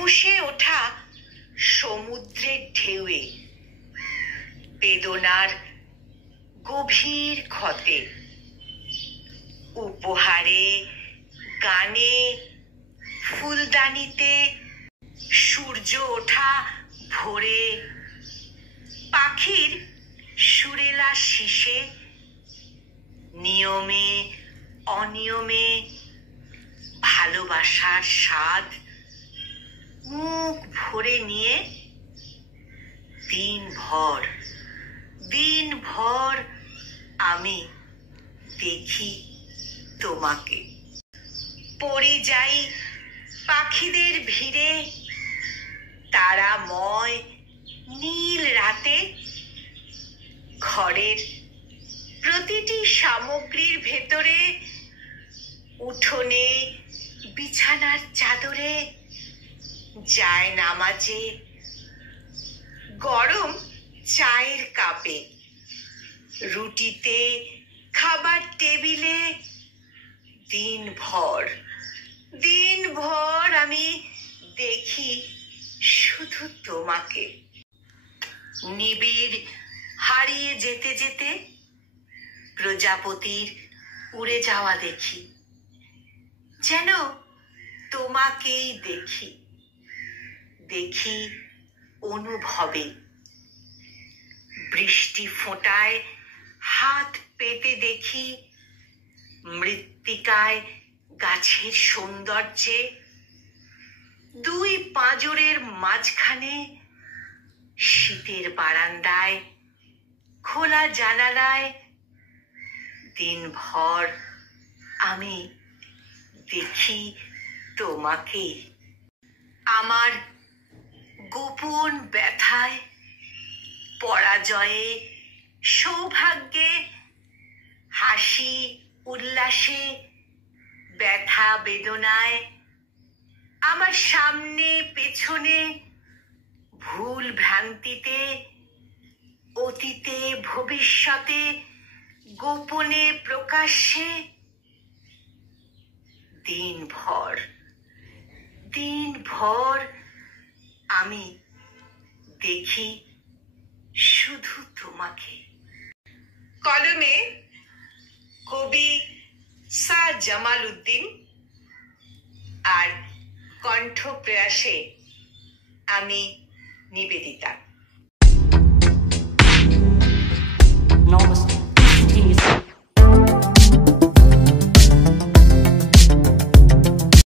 ফুঁসে ওঠা সমুদ্রের ঢেউয়ে, বেদনার গভীর ক্ষতে, উপহারে, গানে, ফুলদানিতে, সূর্য ওঠা ভোরে, পাখির সুরেলা শিশে, নিয়মে অনিয়মে, ভালোবাসার স্বাদ মুখ ভরে নিয়ে দিনভর আমি দেখি তোমাকে। পড়ে যাই পাখিদের ভিড়ে, তারাময় নীল রাতে, ঘরের প্রতিটি সামগ্রীর ভেতরে, উঠোনে, বিছানার চাদরে, জায়নামাজে, গরম চায়ের কাপে, রুটিতে, খাবার টেবিলে, দিনভর আমি দেখি শুধু তোমাকে। নিবিড় হারিয়ে যেতে যেতে প্রজাপতির উড়ে যাওয়া দেখি, যেন তোমাকেই দেখি অনুভবে। বৃষ্টি ফোঁটায় হাত পেতে দেখি, মৃত্তিকায় গাছের সৌন্দর্যে, দুই পাঁজরের মাঝখানে, শীতের বারান্দায়, খোলা জানালায়, দিনভর আমি দেখি তোমাকে। আমার গোপন ব্যথায়, পরাজয়ে, সৌভাগ্যে, হাসি উল্লাসে, ব্যথা বেদনায়, আমার সামনে পেছনে, ভুল ভ্রান্তিতে, অতীতে ভবিষ্যতে, গোপনে প্রকাশ্যে, দিনভর আমি দেখি শুধু তোমাকে। কলমে কবি শাহ জামাল উদ্দিন, আর কণ্ঠ প্রয়াসে আমি নিবেদিতা।